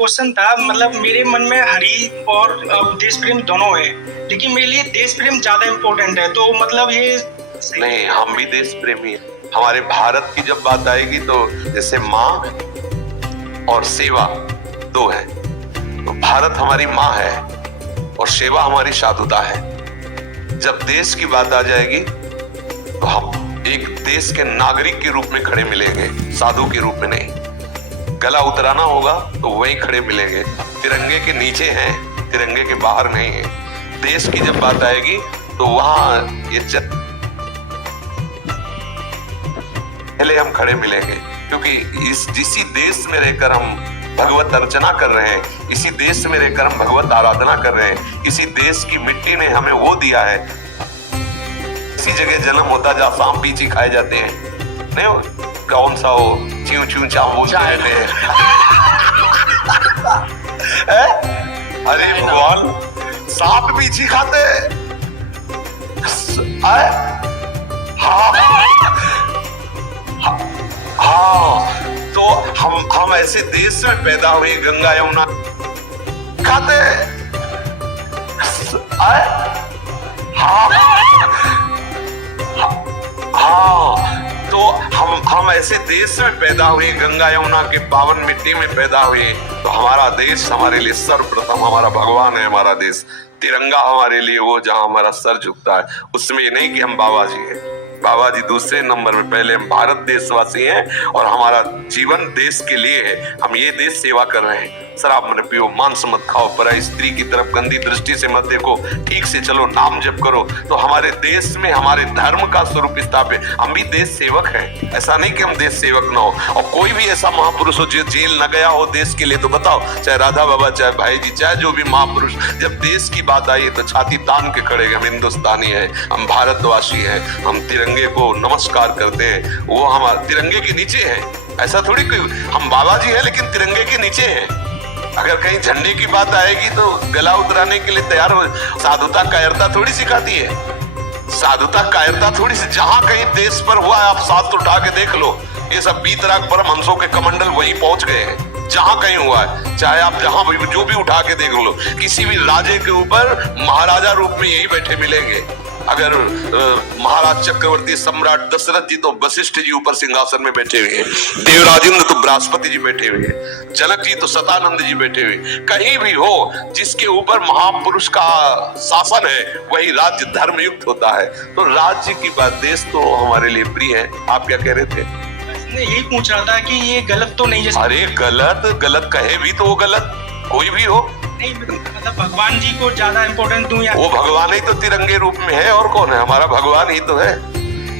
Question था, मतलब मेरे मन में हरि और देश प्रेम दोनों है, लेकिन मेरे लिए देश प्रेम ज्यादा इम्पोर्टेंट है। तो मतलब ये नहीं, हम भी देश प्रेमी हैं। हमारे भारत की जब बात आएगी तो जैसे माँ और सेवा दो है, तो भारत हमारी माँ है और सेवा हमारी साधुता है। जब देश की बात आ जाएगी तो हम एक देश के नागरिक के रूप में खड़े मिलेंगे, साधु के रूप में नहीं। गला उतराना होगा तो वहीं खड़े मिलेंगे, तिरंगे के नीचे हैं, तिरंगे के बाहर नहीं है। देश की जब बात आएगी तो वहां ये पहले हम खड़े मिलेंगे, क्योंकि इसी देश में रहकर हम भगवत अर्चना कर रहे हैं, इसी देश में रहकर हम भगवत आराधना कर रहे हैं। इसी देश की मिट्टी ने हमें वो दिया है, इसी जगह जन्म होता जहाँ सांप पीछे खाए जाते हैं। नहीं हो कौन सा हो च्यू च्यू चाव बोलते रहते हैं। अरे भगवान, सांप पीछे खाते हाँ, तो हम ऐसे देश में पैदा हुए, गंगा यमुना खाते तो हम ऐसे देश में पैदा हुए, गंगा यमुना के पावन मिट्टी में पैदा हुए, तो हमारा देश हमारे लिए सर्वप्रथम, हमारा भगवान है हमारा देश। तिरंगा हमारे लिए वो जहां हमारा सर झुकता है। उसमें ये नहीं कि हम बाबा जी हैं, बाबा जी दूसरे नंबर में, पहले हम भारत देशवासी हैं और हमारा जीवन देश के लिए है। हम ये देश सेवा कर रहे हैं। शराब मत पियो, मांस मत खाओ, पराई स्त्री की तरफ गंदी दृष्टि से मत देखो, ठीक से चलो, नाम जप करो, तो हमारे देश में हमारे धर्म का स्वरूप स्थापित। हम भी देश सेवक हैं, ऐसा नहीं कि हम देश सेवक ना हो। और कोई भी ऐसा महापुरुष हो जो जेल न गया हो देश के लिए, तो बताओ, चाहे राधा बाबा, चाहे भाई जी, चाहे जो भी महापुरुष, जब देश की बात आई तो छाती तान के खड़े, हम हिंदुस्तानी है, हम भारतवासी हैं, हम तिरंगे को नमस्कार करते हैं। वो हमारे तिरंगे के नीचे है, ऐसा थोड़ी कोई हम बाबा जी है लेकिन तिरंगे के नीचे है। अगर कहीं झंडे की बात आएगी तो गला उतराने के लिए तैयार हो। साधुता कायरता थोड़ी सिखाती है, साधुता कायरता थोड़ी सी। जहां कहीं देश पर हुआ है, आप साथ उठा के देख लो, ये सब बीतराग परमहंसों के कमंडल वहीं पहुंच गए हैं जहां कहीं हुआ है। चाहे आप जहां भी जो भी उठा के देख लो, किसी भी राजे के ऊपर महाराजा रूप में यही बैठे मिलेंगे। अगर महाराज चक्रवर्ती सम्राट दशरथ जी तो वशिष्ठ जी ऊपर सिंहासन में बैठे हुए हैं, देवराजेंद्र तो बृहस्पति जी बैठे हुए हैं, जनक जी तो सतानंद जी बैठे हुए। कहीं भी हो जिसके ऊपर महापुरुष का शासन है, वही राज्य धर्मयुक्त होता है। तो राज्य की बात, देश तो हमारे लिए प्रिय है। आप क्या कह रहे थे? मैं यही पूछ रहा था कि ये गलत तो नहीं? जैसे अरे गलत कहे भी तो वो गलत, कोई भी हो नहीं, मतलब भगवान जी को ज्यादा इम्पोर्टेंस दूं या? वो भगवान ही तो तिरंगे रूप में है, और कौन है? हमारा भगवान ही तो है।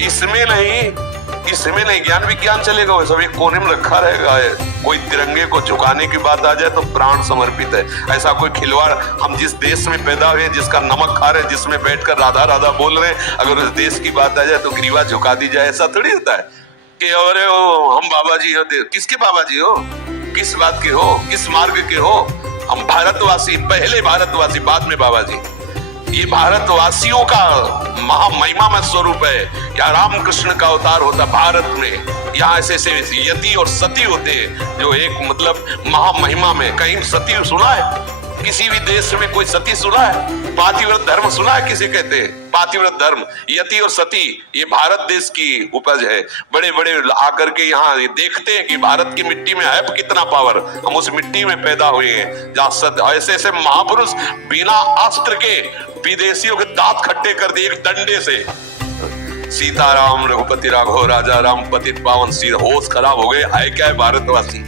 इसमें नहीं ज्ञान विज्ञान चलेगा, वो सब एक कोने में रखा रहेगा। कोई तिरंगे को झुकाने की बात आ जाए तो प्राण समर्पित है। ऐसा कोई खिलवाड़, हम जिस देश में पैदा हुए, जिसका नमक खा रहे, जिसमें बैठकर राधा राधा बोल रहे हैं, अगर उस देश की बात आ जाए तो ग्रीवा झुका दी जाए, ऐसा थोड़ी होता है कि अरे हम बाबा जी होते। किसके बाबा जी हो? किस बात के हो? किस मार्ग के हो? हम भारतवासी, पहले भारतवासी, बाद में बाबा जी। ये भारतवासियों का महामहिमा में स्वरूप है। यहाँ रामकृष्ण का अवतार होता भारत में। यहाँ ऐसे यति और सती होते हैं जो एक मतलब महामहिमा में। कहीं सती सुना है? किसी भी देश में कोई सती सुना है? पातिव्रत धर्म सुना है? किसे कहते हैं पातिव्रत धर्म? यति और सती, ये भारत देश की उपज है। बड़े बड़े आकर के यहाँ देखते हैं कि भारत की मिट्टी में है कितना पावर। हम उस मिट्टी में पैदा हुए हैं जहाँ ऐसे ऐसे महापुरुष बिना अस्त्र के विदेशियों के दांत खट्टे कर दिए एक डंडे से। सीताराम रघुपति राघव राजा राम पतित पावन। होश खराब हो गए। है क्या है भारतवासी?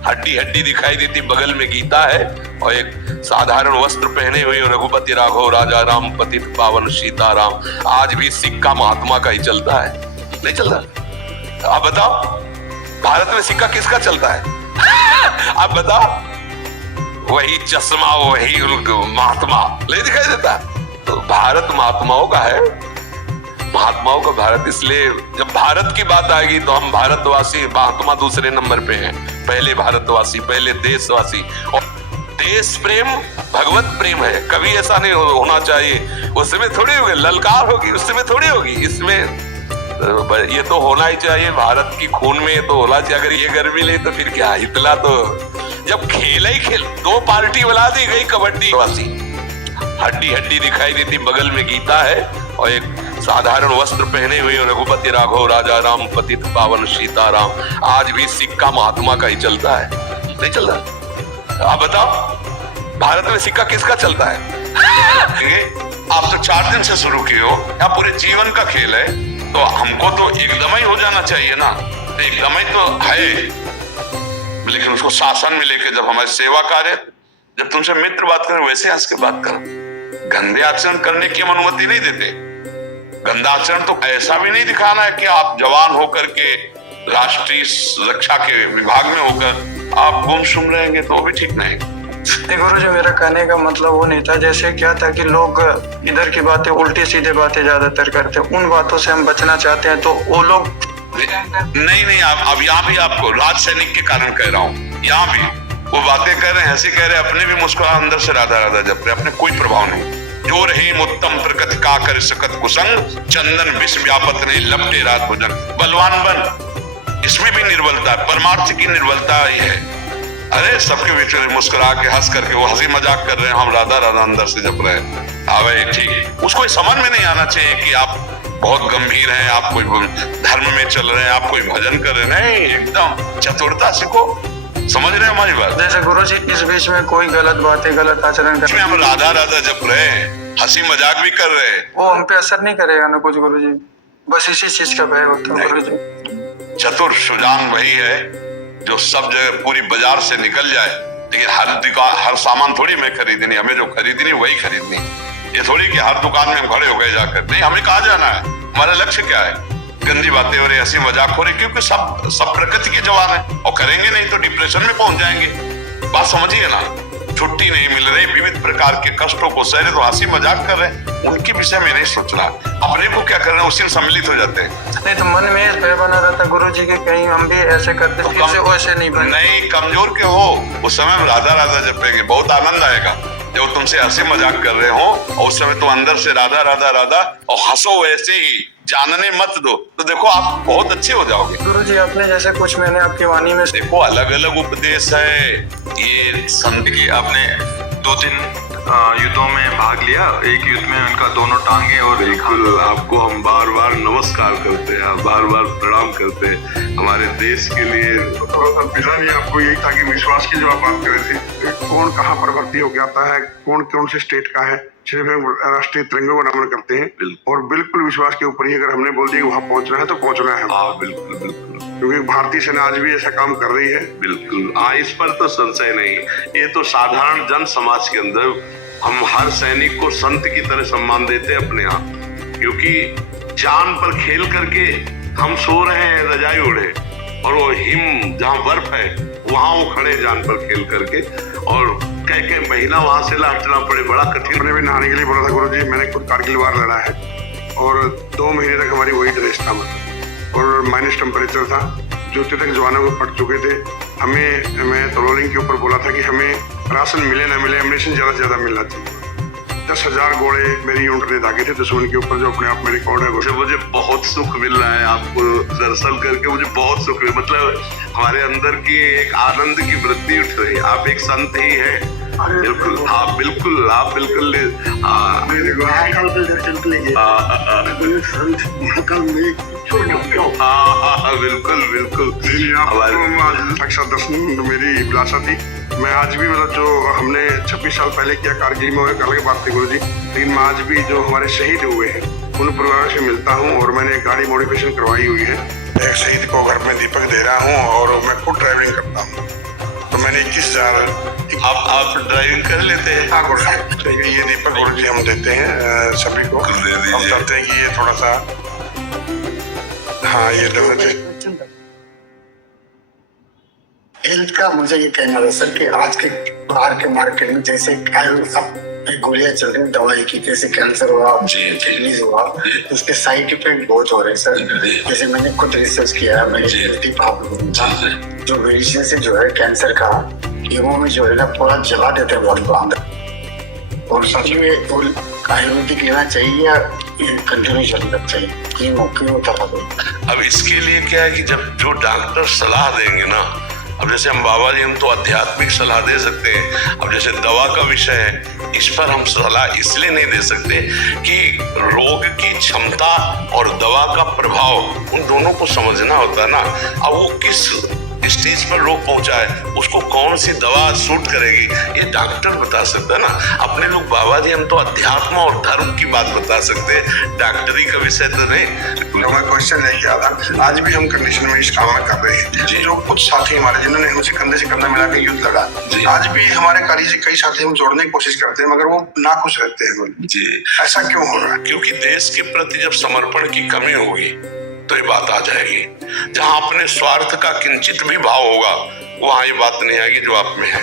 हड्डी हड्डी दिखाई देती, बगल में गीता है और एक साधारण वस्त्र पहने हुए रघुपति राघव राजा राम पतित पावन सीताराम। आज भी सिक्का महात्मा का ही चलता है, नहीं चलता? आप बताओ, भारत में सिक्का किसका चलता है? आप बताओ, वही चश्मा, वही महात्मा नहीं दिखाई देता? तो भारत महात्माओं का है, महात्माओं का भारत। इसलिए जब भारत की बात आएगी तो हम भारतवासी, महात्मा दूसरे नंबर पे हैं, पहले भारतवासी, पहले देशवासी। और देश प्रेम भगवत प्रेम है। कभी ऐसा नहीं होना चाहिए, उसमें थोड़ी होगी ललकार होगी, उसमें थोड़ी होगी। इसमें ये तो होना ही चाहिए, भारत की खून में ये तो होना चाहिए। अगर ये गर्मी ले तो फिर क्या, इतना तो जब खेल ही खेल, 2 पार्टी बुला दी गई कबड्डी वासी, हड्डी हड्डी दिखाई देती, बगल में गीता है और एक साधारण वस्त्र पहने हुए रघुपति राघव राजा राम पतित पावन सीताराम। आज भी सिक्का महात्मा का ही चलता है, नहीं चलता? आप बताओ भारत में सिक्का किसका चलता है? आप तो 4 दिन से शुरू किए हो, या पूरे जीवन का खेल है, तो हमको तो एकदम ही हो जाना चाहिए ना। एकदम ही तो है, लेकिन उसको शासन में लेके जब हमारे सेवा कार्य, जब तुमसे मित्र बात करें वैसे हंस के बात करो। गंदे आचरण करने की हम अनुमति नहीं देते। गंदा आचरण तो ऐसा भी नहीं दिखाना है कि आप जवान होकर के राष्ट्रीय रक्षा के विभाग में होकर आप गुमसुम रहेंगे, तो भी ठीक नहीं। गुरु जी, मेरा कहने का मतलब वो नहीं था, जैसे क्या था कि लोग इधर की बातें, उल्टी सीधे बातें ज्यादातर करते हैं, उन बातों से हम बचना चाहते हैं। तो वो लोग नहीं, अब यहाँ भी आपको राज सैनिक के कारण कह रहा हूँ, यहाँ भी वो बातें कर रहे हैं, ऐसे कह रहे हैं, अपने भी मुस्कुरा अंदर से राधा राधा जप रहे, अपने कोई प्रभाव नहीं। जो रही उत्तम प्रकृति का कर सकत कुसंग, चंदन विष व्यापत नहीं लपटे रात भुजन। बलवान बन, इसमें भी निर्बलता है, परमार्थ की निर्बलता ही है। अरे सबके बीच में मुस्कुरा के हंस करके वो हंसी मजाक कर रहे हैं, हम राधा राधा अंदर से जप रहे हैं। हाँ भाई ठीक, उसको समझ में नहीं आना चाहिए कि आप बहुत गंभीर हैं, आप कोई धर्म में चल रहे हैं, आप कोई भजन कर रहे हैं। नहीं, एकदम चतुरता सीखो, समझ रहे हैं हमारी बात? जैसे गुरु जी इस बीच में कोई गलत बातें, गलत आचरण कर, हम राधा राधा जप रहे हैं, हंसी मजाक भी कर रहे हैं, वो हम पे असर नहीं करेगा ना कुछ गुरु जी? बस इसी चीज का भय होता है गुरु जी। चतुर सुजान वही है जो सब जगह पूरी बाजार से निकल जाए, लेकिन हर सामान थोड़ी मैं खरीदनी, हमें जो खरीदनी वही खरीदनी। ये थोड़ी कि हर दुकान में हम खड़े हो गए जाकर, नहीं, हमें कहाँ जाना है, हमारा लक्ष्य क्या है? गंदी बातें हो रही, हंसी मजाक हो रही, क्योंकि सब प्रकृति के जवान है, और करेंगे नहीं तो डिप्रेशन में पहुंच जाएंगे। बात समझिए ना, छुट्टी नहीं मिल रही, विविध प्रकार के कष्टों को सह रहे, तो हंसी मजाक कर रहे हैं, उनके विषय में नहीं सोच रहा, अपने को क्या कर रहे हैं उसी में सम्मिलित हो जाते हैं। नहीं तो मन में भय बना रहता गुरु जी के, कहीं हम भी ऐसे करते तो फिर से वैसे नहीं बने। नहीं, कमजोर के हो, उस समय हम राधा राधा जपेंगे, बहुत आनंद आएगा। जब तुमसे हंसी मजाक कर रहे हो और उस समय तुम अंदर से राधा राधा राधा और हंसो वैसे ही, जानने मत दो, तो देखो आप बहुत अच्छे हो जाओगे। गुरु जी आपने जैसे कुछ मैंने आपकी वाणी में देखो अलग अलग उपदेश है। ये संत की आपने 2-3 युद्धों में भाग लिया, एक युद्ध में उनका दोनों टांगे और बिल्कुल, आपको हम बार बार नमस्कार करते हैं, बार बार प्रणाम करते हैं हमारे देश के लिए। थोड़ा सा बिलानी आपको यही था कि विश्वास की जो आप बात कर रहे थे, कौन कहाँ पर भर्ती हो जाता है, कौन से स्टेट का है, सिर्फ राष्ट्रीय तिरंगे को नमन करते हैं, और बिल्कुल विश्वास के ऊपर ही अगर हमने बोल दिया वहाँ पहुँचना है तो पहुँचना है। हाँ बिल्कुल बिल्कुल, क्योंकि भारतीय सेना आज भी ऐसा काम कर रही है। बिल्कुल, हाँ, इस पर तो संशय नहीं। ये तो साधारण जन समाज के अंदर हम हर सैनिक को संत की तरह सम्मान देते हैं अपने यहाँ, क्योंकि जान पर खेल करके हम सो रहे हैं रजाई ओढ़े, और वो हिम जहाँ बर्फ है वहाँ वो खड़े जान पर खेल करके, और कई महीना वहां से लौटना पड़े, बड़ा कठिन। मैंने भी नहाने के लिए बोला था गुरु जी, मैंने खुद कारगिल वार लड़ा है, और 2 महीने तक हमारी वही ड्रेस था, और माइनस टेम्परेचर था, जूते तक जवानों को फट चुके थे। मैं ट्रोलिंग के ऊपर बोला था कि हमें राशन मिले ना मिले, एम्यूनिशन ज्यादा से ज्यादा मिलना चाहिए। 10,000 गोले मेरी यूनिट ने दागे थे दुश्मन के ऊपर, जो अपने आप में रिकॉर्ड है। मुझे बहुत सुख मिल रहा है आपको दर्शन करके, मुझे बहुत सुख, मतलब हमारे अंदर की एक आनंद की वृद्धि उठ रही है। आप एक संत ही हैं। बिल्कुल, हाँ बिल्कुल, आप बिल्कुल बिल्कुल बिल्कुल साक्षात दर्शन मेरी अभिलाषा थी। मैं आज भी मतलब जो हमने 26 साल पहले किया कारगिल में, कल के बात थी गुरु जी, लेकिन मैं आज भी जो हमारे शहीद हुए हैं उन परिवारों से मिलता हूँ, और मैंने गाड़ी मॉडिफिकेशन करवाई हुई है। एक शहीद को घर में दीपक दे रहा हूँ, और मैं खुद ड्राइविंग करता हूँ, तो मैंने 21,000। आप ड्राइविंग कर लेते हैं? हाँ गुरु जी, ये दीपक गुरु जी हम देते हैं सभी को। हम चाहते हैं कि ये थोड़ा सा, हाँ ये हेल्थ का मुझे ये कहना था सर कि आज के बाहर के मार्केट में जैसे गोलियां चल रही, दवाई की, जैसे कैंसर हुआ, किडनीज हुआ, उसके साइड इफेक्ट बहुत हो रहे हैं सर। जैसे मैंने खुद रिसर्च किया है, मैंने जो मेडिसिन से जो है कैंसर का कीमो में जो है ना पूरा जला देते हैं बॉडी को अंदर, और सच में आयुर्वेदिक लेना चाहिए या कंटिन्यू चलना चाहिए, कीमो तरह। अब इसके लिए क्या है कि जब जो डॉक्टर सलाह देंगे ना, अब जैसे हम बाबा जी, हम तो आध्यात्मिक सलाह दे सकते हैं। अब जैसे दवा का विषय है, इस पर हम सलाह इसलिए नहीं दे सकते कि रोग की क्षमता और दवा का प्रभाव उन दोनों को समझना होता है ना। अब वो किस स्टेज पर रोग पहुंचा है, उसको कौन सी दवा सूट करेगी, ये डॉक्टर बता सकता है ना। अपने लोग बाबा जी हम तो अध्यात्म और धर्म की बात बता सकते हैं, डॉक्टरी का विषय तो नहीं। हमारा क्वेश्चन है क्या था, आज भी हम कंडीशन में इस काम में कर रहे हैं। जो कुछ साथी हमारे जिन्होंने हमसे कंधे से कंधा मिला के युद्ध लगा, आज भी हमारे कार्य से कई साथी हम जोड़ने की कोशिश करते हैं, मगर वो नाखुश रहते हैं जी। ऐसा क्यों हो रहा है? क्योंकि देश के प्रति जब समर्पण की कमी होगी तो ये बात आ जाएगी। जहां अपने स्वार्थ का किंचित भी भाव होगा, वहां ये बात नहीं आएगी जो आप में है।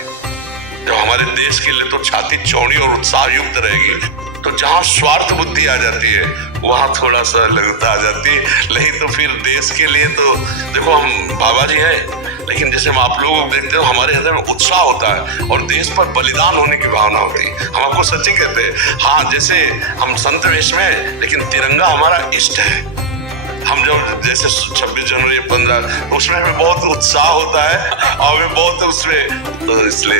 जब हमारे देश के लिए तो छाती चौड़ी और उत्साह युक्त रहेगी, तो जहां स्वार्थ बुद्धि आ जाती है वहां थोड़ा सा लघुता आ जाती है। नहीं तो फिर देश के लिए तो देखो, हम बाबा जी हैं, लेकिन जैसे हम आप लोग देखते हो, हमारे हृदय में उत्साह होता है और देश पर बलिदान होने की भावना होती है। हम आपको सच्ची कहते हैं। हाँ, जैसे हम संत वेश में हैं, लेकिन तिरंगा हमारा इष्ट है। हम जब जैसे 26 जनवरी 15, उसमें हमें बहुत उत्साह होता है और हमें बहुत उसमें, तो इसलिए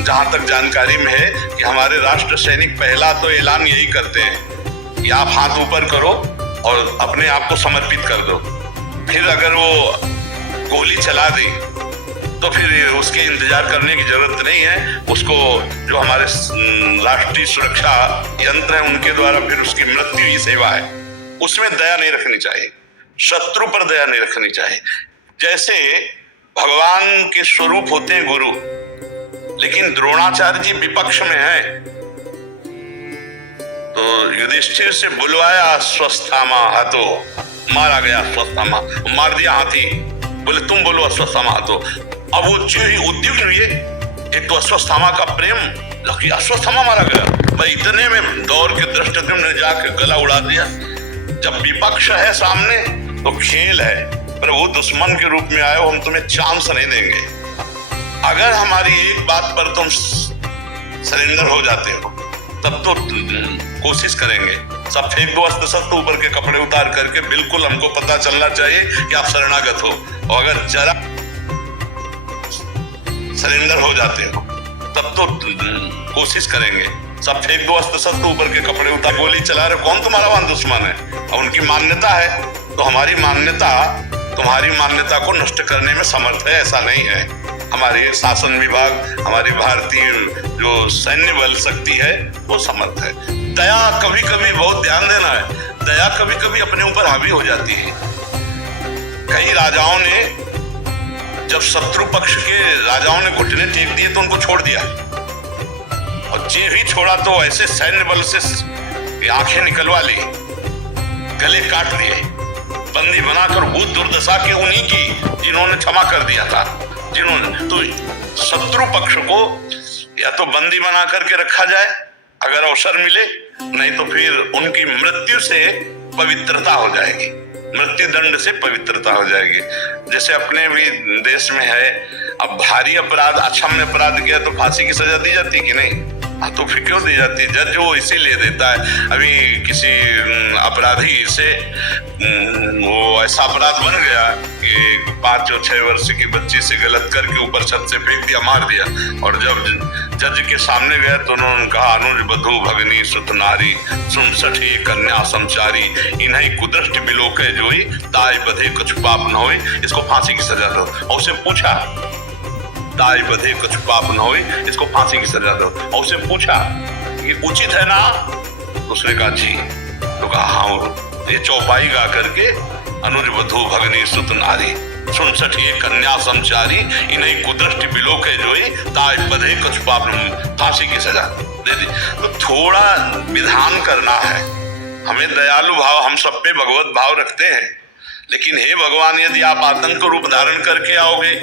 जहां तक जानकारी में है कि हमारे राष्ट्र सैनिक पहला तो ऐलान यही करते हैं कि आप हाथ ऊपर करो और अपने आप को समर्पित कर दो। फिर अगर वो गोली चला दी तो फिर उसके इंतजार करने की जरूरत नहीं है। उसको जो हमारे राष्ट्रीय सुरक्षा यंत्र है उनके द्वारा फिर उसकी मृत्यु ही सेवा है। उसमें दया नहीं रखनी चाहिए, शत्रु पर दया नहीं रखनी चाहिए। जैसे भगवान के स्वरूप होते हैं गुरु, लेकिन द्रोणाचार्य जी विपक्ष में है, तो युधिष्ठिर से बुलवाया अश्वत्थामा हाथो, मारा गया अश्वत्थामा, मार दिया हाथी, बोले तुम बोलो अश्वत्थामा हाथो। अब वो उद्युक्त हुए, एक तो अश्वत्थामा का प्रेम, जबकि अश्वत्थामा मारा गया, भाई इतने में दौड़ के धृष्टद्युम्न ने जाके गला उड़ा दिया। जब विपक्ष है सामने तो खेल है, पर वो दुश्मन के रूप में आए हो, हम तुम्हें चांस नहीं देंगे। अगर हमारी एक बात पर तुम सरेंडर हो जाते हो तब तो कोशिश करेंगे, सब फेंक दो अस्त्र शस्त्र, ऊपर के कपड़े उतार करके, बिल्कुल हमको पता चलना चाहिए कि आप शरणागत हो। और अगर जरा सरेंडर हो जाते हो तब तो कोशिश करेंगे, सब फेंक दो अस्त्र शस्त्र, ऊपर के कपड़े उतार, गोली चला रहे, कौन तुम्हारा वहां दुश्मन है? और उनकी मान्यता है तो हमारी मान्यता तुम्हारी मान्यता को नष्ट करने में समर्थ है, ऐसा नहीं है। हमारे शासन विभाग, हमारी भारतीय जो सैन्य बल शक्ति है वो समर्थ है। दया कभी कभी, बहुत ध्यान देना है, दया कभी कभी अपने ऊपर हावी हो जाती है। कई राजाओं ने, जब शत्रु पक्ष के राजाओं ने घुटने टेक दिए तो उनको छोड़ दिया, और जे भी छोड़ा तो ऐसे सैन्य बल से आंखें निकलवा ली, गले काट लिए, बंदी बनाकर वो दुर्दशा के उन्हीं की जिन्होंने क्षमा कर दिया था, जिन्होंने। तो शत्रु पक्ष को या तो बंदी बना करके रखा जाए अगर अवसर मिले, नहीं तो फिर उनकी मृत्यु से पवित्रता हो जाएगी, मृत्यु दंड से पवित्रता हो जाएगी। जैसे अपने भी देश में है, अब भारी अपराध, अक्षम्य अपराध किया तो फांसी की सजा दी जाती कि नहीं? हाँ, तो फिर क्यों दी जाती है? जज वो इसीलिए देता है। अभी किसी अपराधी से वो ऐसा अपराध बन गया कि 5 और 6 वर्ष की बच्ची से गलत करके ऊपर छत से फेंक दिया, मार दिया, और जब जज के सामने गया तो उन्होंने कहा, अनुज बधू भगनी सुत नारी, सुन सठी कन्या समचारी, इन्हीं कुदृष्टि बिलोके जोई, ताई बधे कुछ पाप न होई, इसको फांसी की सजा दो। और उसे पूछा, ताई बधे कुछ पाप न होई, इसको फांसी की सजा दो। और उसे पूछा ये उचित है ना? उसने कहा जी। तो कहा हाँ, ये चौपाई गा करके, अनुज बधू भगनी सुत नारी, सुन सठी कन्या समचारी, इन्हीं कुदृष्टि बिलोके जोई, ताई बधे कुछ पाप, फांसी की सजा दे दी। तो थोड़ा विधान करना है हमें। दयालु भाव, हम सब पे भगवत भाव रखते हैं, लेकिन हे भगवान, यदि आप आतंक रूप धारण करके आओगे,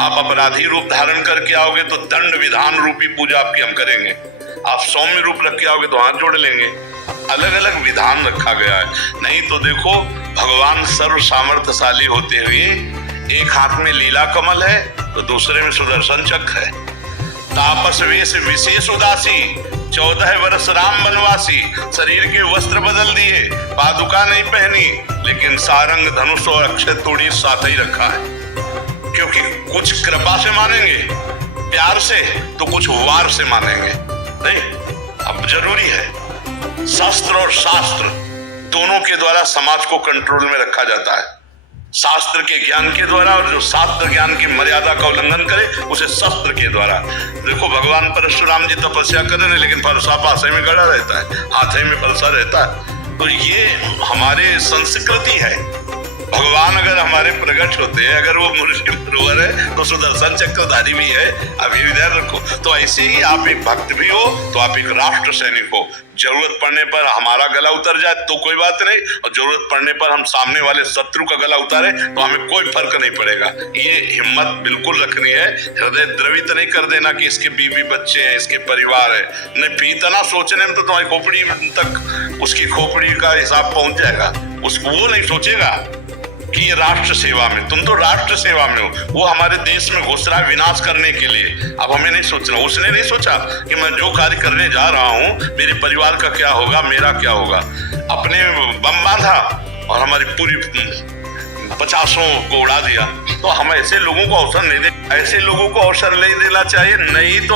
आप अपराधी रूप धारण करके आओगे, तो दंड विधान रूपी पूजा आपकी हम करेंगे। आप सौम्य रूप रख के आओगे तो हाथ जोड़ लेंगे। अलग अलग विधान रखा गया है। नहीं तो देखो, भगवान सर्व सामर्थ्यशाली होते हुए एक हाथ में लीला कमल है तो दूसरे में सुदर्शन चक्र है। तापस वेश विशेष उदासी, 14 वर्ष राम वनवासी, शरीर के वस्त्र बदल दिए, पादुका नहीं पहनी, लेकिन सारंग, धनुष और अक्षय तोड़ी साथ ही रखा है। क्योंकि कुछ कृपा से मानेंगे, प्यार से, तो कुछ वार से मानेंगे। नहीं, अब जरूरी है शस्त्र और शास्त्र दोनों के द्वारा समाज को कंट्रोल में रखा जाता है। शास्त्र के ज्ञान के द्वारा, और जो शास्त्र ज्ञान की मर्यादा का उल्लंघन करे उसे शस्त्र के द्वारा। देखो, भगवान परशुराम जी तपस्या कर रहे हैं, लेकिन फरसा पासे में गड़ा रहता है, हाथे में फरसा रहता है। तो ये हमारे संस्कृति है। भगवान अगर हमारे प्रकट होते हैं, अगर वो मुर्शिद मरोवर है तो सुदर्शन चक्रधारी भी है। अब ये ध्यान रखो। तो ऐसे ही आप एक भक्त भी हो तो आप एक राष्ट्र सैनिक हो। जरूरत पड़ने पर हमारा गला उतर जाए तो कोई बात नहीं, और जरूरत पड़ने पर हम सामने वाले शत्रु का गला उतारे तो हमें कोई फर्क नहीं पड़ेगा। ये हिम्मत बिल्कुल रखनी है। हृदय द्रवित नहीं कर देना कि इसके बीवी बच्चे हैं, इसके परिवार है। नहीं, इतना सोचने में तो तुम्हारी खोपड़ी तक उसकी खोपड़ी का हिसाब पहुंच जाएगा। उसको वो नहीं सोचेगा कि ये राष्ट्र सेवा में, तुम तो राष्ट्र सेवा में हो। वो हमारे देश में घुस रहा है विनाश करने के लिए। अब हमें नहीं सोचना। उसने नहीं सोचा कि मैं जो कार्य करने जा रहा हूँ मेरे परिवार का क्या होगा, मेरा क्या होगा। अपने बम बांधा और हमारी पूरी 50 को उड़ा दिया। तो हम ऐसे लोगों को अवसर नहीं दे, ऐसे लोगों को अवसर नहीं देना चाहिए। नहीं तो